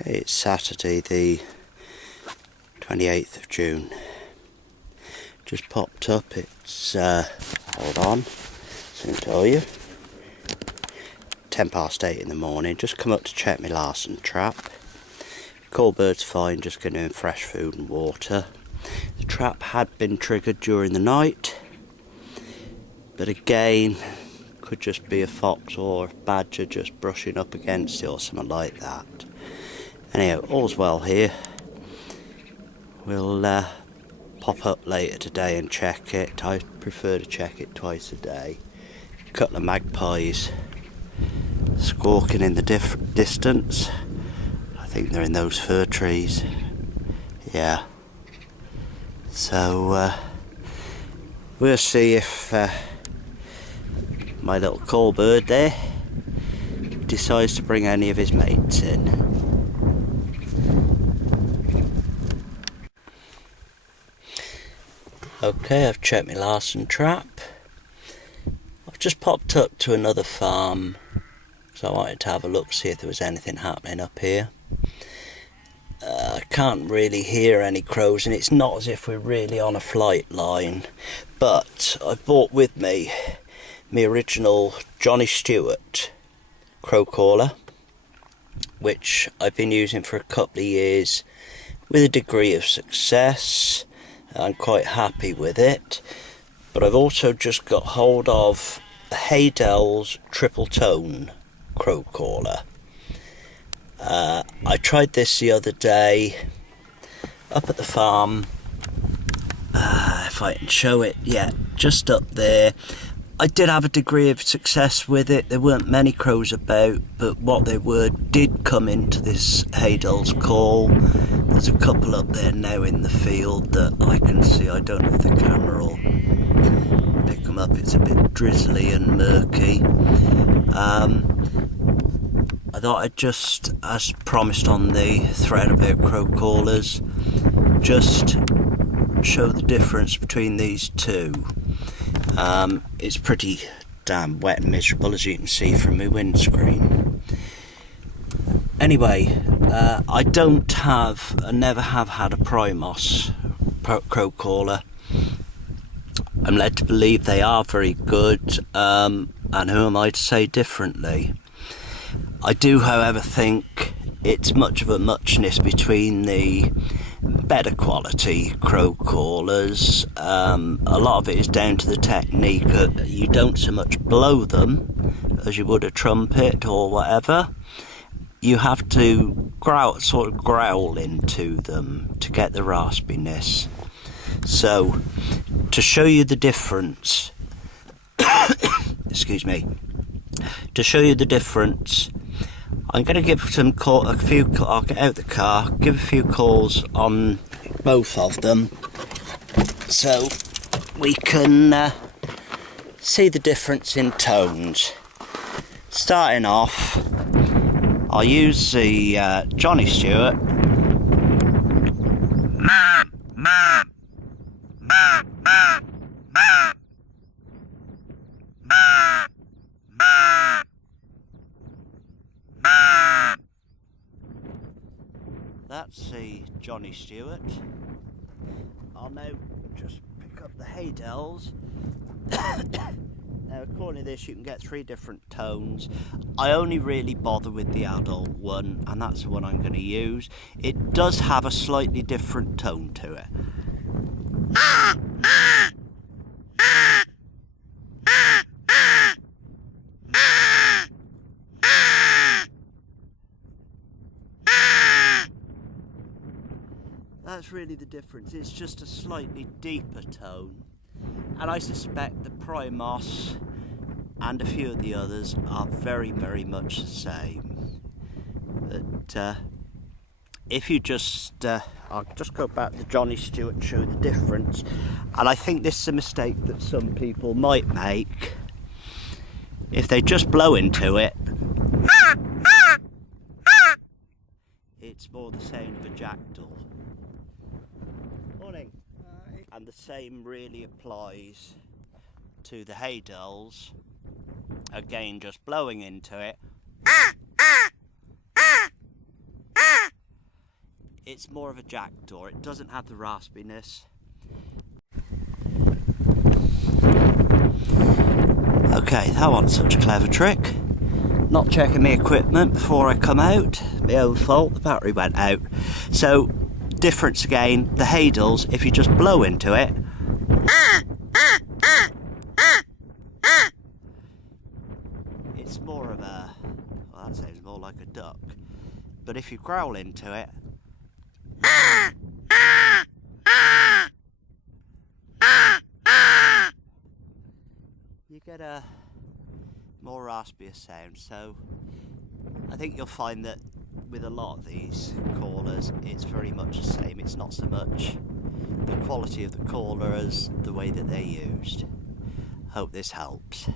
Okay, it's Saturday the 28th of June. Just popped up, it's, hold on, soon tell you, 8:10 in the morning. Just come up to check my larson trap. Call bird's fine, just getting in fresh food and water. The trap had been triggered during the night, but again, could just be a fox or a badger just brushing up against it or something like that. Anyhow, all's well here. We'll pop up later today and check it. I prefer to check it twice a day. A couple of magpies squawking in the distance. I think they're in those fir trees. Yeah. So we'll see if my little call bird there decides to bring any of his mates in. Okay, I've checked my larson trap. I've just popped up to another farm, so I wanted to have a look, see if there was anything happening up here. I can't really hear any crows, and it's not as if we're really on a flight line, but I've brought with me my original Johny Stewart Crow Caller, which I've been using for a couple of years with a degree of success. I'm quite happy with it, but I've also just got hold of Haydel's triple tone Crow Caller. I tried this the other day up at the farm. If I can show it, yeah, just up there. I did have a degree of success with it. There weren't many crows about, but what they were did come into this Haydel's call. There's a couple up there now in the field that I can see. I don't know if the camera will pick them up. It's a bit drizzly and murky. I thought I'd just, as promised on the thread about crow callers, just show the difference between these two. It's pretty damn wet and miserable, as you can see from my windscreen. Anyway, I never have had a Primos Crow Caller. I'm led to believe they are very good, and who am I to say differently? I do, however, think it's much of a muchness between the better quality crow callers. A lot of it is down to the technique. You don't so much blow them as you would a trumpet or whatever. You have to sort of growl into them to get the raspiness. So, to show you the difference, excuse me, to show you the difference, I'm going to give I'll get out the car, give a few calls on both of them, so we can see the difference in tones. Starting off, I'll use the Johny Stewart. That's the Johny Stewart. I'll now just pick up the Haydels. Now, according to this, you can get 3 different tones. I only really bother with the adult one, and that's the one I'm going to use. It does have a slightly different tone to it. That's really the difference. It's just a slightly deeper tone, and I suspect the Primos and a few of the others are very, very much the same. But if you just I'll just go back to Johny Stewart and show the difference. And I think this is a mistake that some people might make. If they just blow into it, it's more the sound of a jackdaw. Morning. And the same really applies to the Haydels. Again, just blowing into it. it's more of a jackdaw. It doesn't have the raspiness. Okay, that wasn't such a clever trick. Not checking my equipment before I come out. My own fault, the battery went out. So, difference again, the Haydels, if you just blow into it, it's more of a, well, that sounds more like a duck. But if you growl into it, you get a more raspier sound. So I think you'll find that with a lot of these callers it's very much the same. It's not so much the quality of the caller as the way that they're used. Hope this helps.